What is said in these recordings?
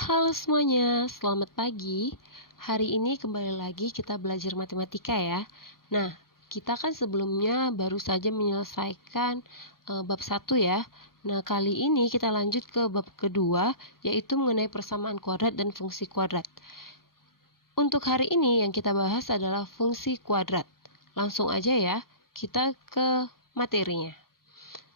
Halo semuanya, selamat pagi. Hari ini kembali lagi kita belajar matematika ya. Nah, kita kan sebelumnya baru saja menyelesaikan bab 1 ya. Nah, kali ini kita lanjut ke bab kedua, yaitu mengenai persamaan kuadrat dan fungsi kuadrat. Untuk hari ini yang kita bahas adalah fungsi kuadrat. Langsung aja ya, kita ke materinya.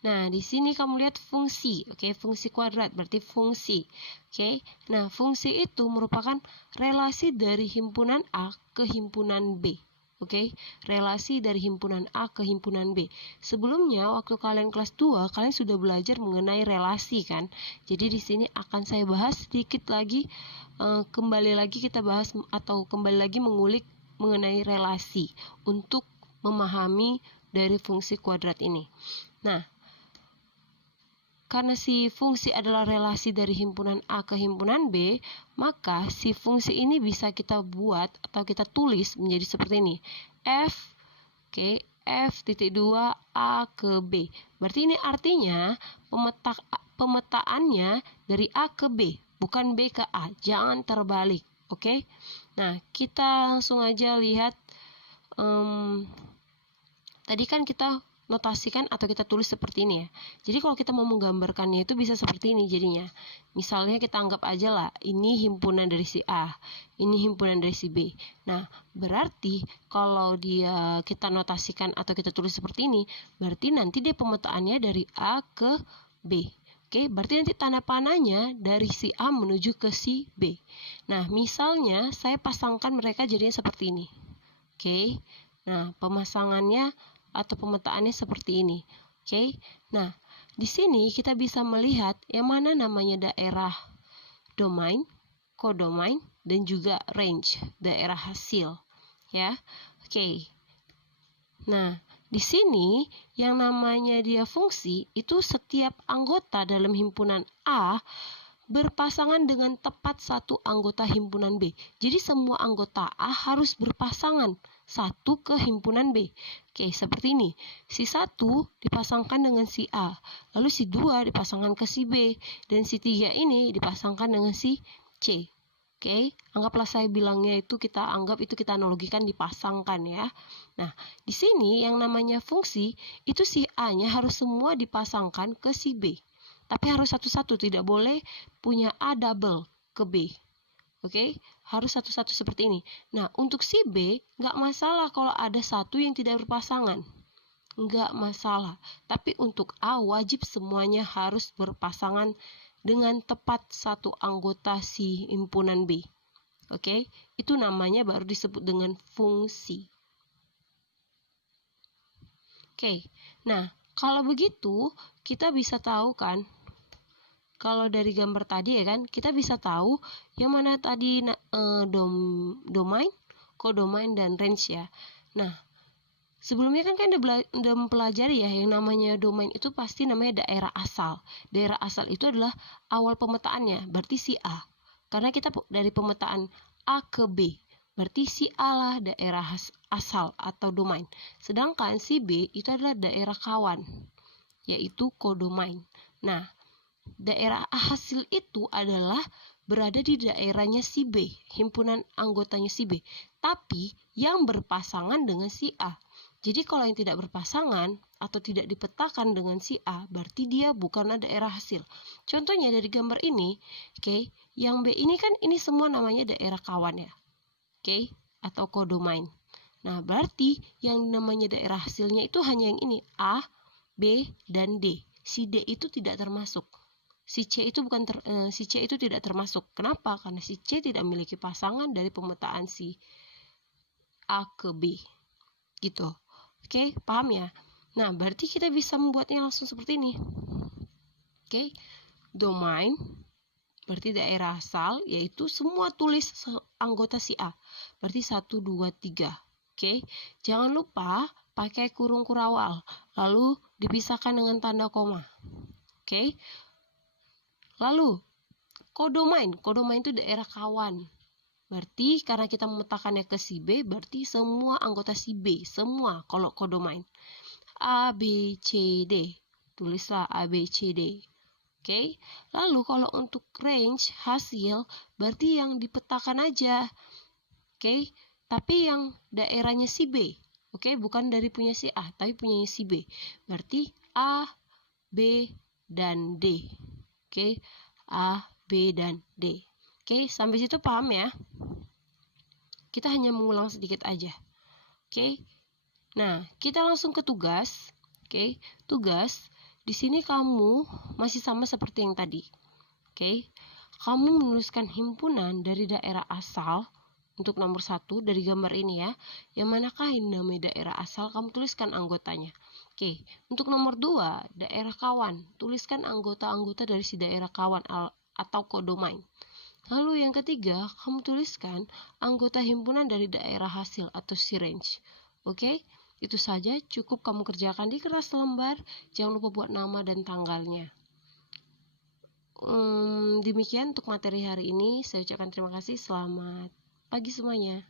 Nah, di sini kamu lihat fungsi, oke, fungsi kuadrat berarti fungsi, oke. Nah, fungsi itu merupakan relasi dari himpunan A ke himpunan B, oke. Relasi dari himpunan A ke himpunan B. Sebelumnya, waktu kalian kelas 2, kalian sudah belajar mengenai relasi kan. Jadi di sini akan saya bahas sedikit lagi, kembali lagi kita bahas atau kembali lagi mengulik mengenai relasi untuk memahami dari fungsi kuadrat ini. Nah, karena si fungsi adalah relasi dari himpunan A ke himpunan B, maka si fungsi ini bisa kita buat atau kita tulis menjadi seperti ini. F, oke, F titik 2 A ke B. Berarti ini artinya pemetaannya dari A ke B, bukan B ke A. Jangan terbalik, oke? Nah, kita langsung aja lihat. Tadi kan kita notasikan atau kita tulis seperti ini ya. Jadi kalau kita mau menggambarkannya itu bisa seperti ini jadinya. Misalnya kita anggap aja lah, ini himpunan dari si A, ini himpunan dari si B. Nah, berarti kalau kita notasikan atau kita tulis seperti ini, berarti nanti dia pemetaannya dari A ke B. Oke, berarti nanti tanda panahnya dari si A menuju ke si B. Nah, misalnya saya pasangkan mereka jadinya seperti ini. Oke. Nah, pemasangannya atau pemetaannya seperti ini. Oke. Nah, di sini kita bisa melihat yang mana namanya daerah domain, kodomain, dan juga range, daerah hasil. Ya. Oke. Nah, di sini yang namanya dia fungsi itu setiap anggota dalam himpunan A berpasangan dengan tepat satu anggota himpunan B. Jadi semua anggota A harus berpasangan satu ke himpunan B. Oke, seperti ini. Si 1 dipasangkan dengan si A, lalu si 2 dipasangkan ke si B, dan si 3 ini dipasangkan dengan si C. Oke, anggaplah saya bilangnya itu kita analogikan dipasangkan ya. Nah, di sini yang namanya fungsi itu si A-nya harus semua dipasangkan ke si B. Tapi harus satu-satu, tidak boleh punya A double ke B. Oke, harus satu-satu seperti ini. Nah, untuk si B, nggak masalah kalau ada satu yang tidak berpasangan. Nggak masalah. Tapi untuk A, wajib semuanya harus berpasangan dengan tepat satu anggota si himpunan B. Oke, itu namanya baru disebut dengan fungsi. Oke, nah, kalau begitu, kita bisa tahu kan, kalau dari gambar tadi ya kan, kita bisa tahu yang mana tadi domain, kodomain, dan range ya. Nah, sebelumnya kan udah mempelajari ya, yang namanya domain itu pasti namanya daerah asal. Daerah asal itu adalah awal pemetaannya, berarti si A. Karena kita dari pemetaan A ke B, berarti si A lah daerah asal atau domain. Sedangkan si B itu adalah daerah kawan, yaitu kodomain. Nah, daerah hasil itu adalah berada di daerahnya si B, himpunan anggotanya si B, tapi yang berpasangan dengan si A. Jadi kalau yang tidak berpasangan atau tidak dipetakan dengan si A, berarti dia bukanlah daerah hasil. Contohnya dari gambar ini, oke, yang B ini kan ini semua namanya daerah kawan ya, oke, atau kodomain. Nah, berarti yang namanya daerah hasilnya itu hanya yang ini, A, B, dan D. Si D itu tidak termasuk. Si C itu tidak termasuk. Kenapa? Karena si C tidak memiliki pasangan dari pemetaan si A ke B. Gitu. Oke, paham ya? Nah, berarti kita bisa membuatnya langsung seperti ini. Oke. Domain berarti daerah asal, yaitu semua tulis anggota si A. Berarti 1, 2, 3. Oke. Jangan lupa pakai kurung kurawal, lalu dipisahkan dengan tanda koma. Oke. Lalu, kodomain itu daerah kawan. Berarti karena kita memetakannya ke si B, berarti semua anggota si B, semua kalau kodomain. A, B, C, D. Tulislah A, B, C, D. Oke, lalu kalau untuk range hasil berarti yang dipetakan aja. Oke, tapi yang daerahnya si B. Oke, bukan dari punya si A, tapi punya si B. Berarti A, B, dan D. Oke, A, B, dan D. Oke, sampai situ paham ya? Kita hanya mengulang sedikit aja. Oke, nah kita langsung ke tugas. Oke, tugas. Di sini kamu masih sama seperti yang tadi. Oke, kamu menuliskan himpunan dari daerah asal untuk nomor 1 dari gambar ini ya. Yang manakah ini namanya daerah asal, kamu tuliskan anggotanya. Oke, untuk nomor 2, daerah kawan. Tuliskan anggota-anggota dari si daerah kawan atau kodomain. Lalu yang ketiga, kamu tuliskan anggota himpunan dari daerah hasil atau si range. Oke? Itu saja, cukup kamu kerjakan di kertas lembar. Jangan lupa buat nama dan tanggalnya. Demikian untuk materi hari ini. Saya ucapkan terima kasih. Selamat pagi semuanya.